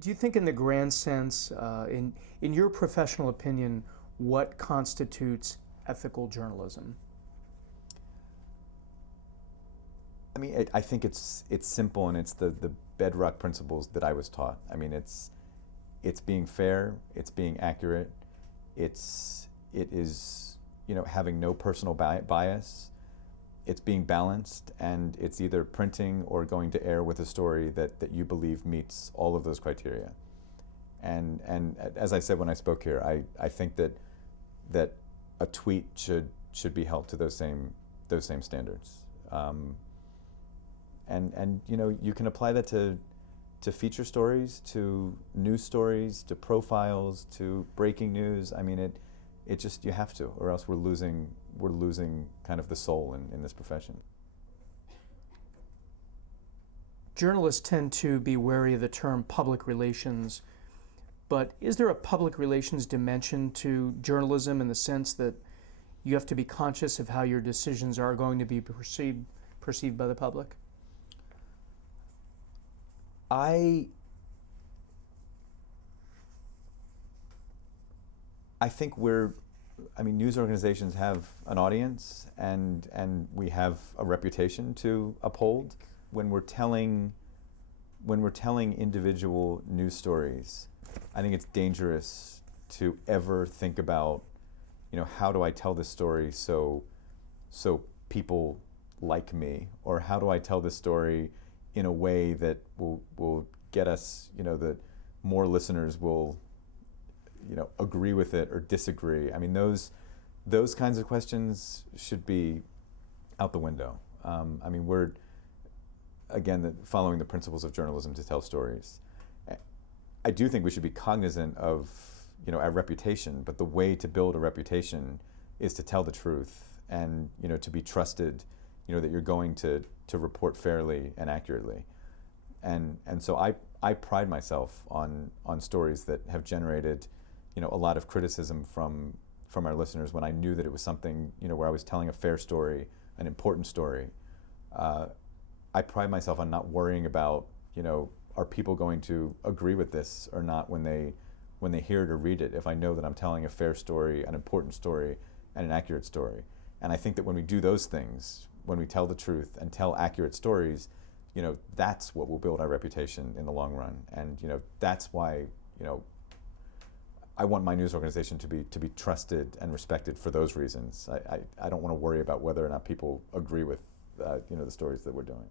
Do you think, in the grand sense, in your professional opinion, what constitutes ethical journalism? I mean, I think it's simple, and it's the bedrock principles that I was taught. I mean, it's being fair, it's being accurate, it is having no personal bias, it's being balanced, and it's either printing or going to air with a story that you believe meets all of those criteria. And as I said when I spoke here, I think that a tweet should be held to those same standards. And you can apply that to feature stories, to news stories, to profiles, to breaking news. I mean, it just, you have to, or else we're losing kind of the soul in this profession. Journalists tend to be wary of the term public relations, but is there a public relations dimension to journalism, in the sense that you have to be conscious of how your decisions are going to be perceived by the public? I think news organizations have an audience, and we have a reputation to uphold. When we're telling individual news stories, I think it's dangerous to ever think about, how do I tell this story so people like me, or how do I tell this story in a way that will get us, that more listeners will, agree with it or disagree. I mean, those kinds of questions should be out the window. I mean, we're, again, following the principles of journalism to tell stories. I do think we should be cognizant of, our reputation, but the way to build a reputation is to tell the truth, and, to be trusted, that you're going to report fairly and accurately. And so I pride myself on stories that have generated, a lot of criticism from our listeners, when I knew that it was something, where I was telling a fair story, an important story. I pride myself on not worrying about, are people going to agree with this or not when they hear it or read it, if I know that I'm telling a fair story, an important story, and an accurate story. And I think that when we do those things, when we tell the truth and tell accurate stories, that's what will build our reputation in the long run. And that's why I want my news organization to be trusted and respected for those reasons. I don't want to worry about whether or not people agree with the stories that we're doing.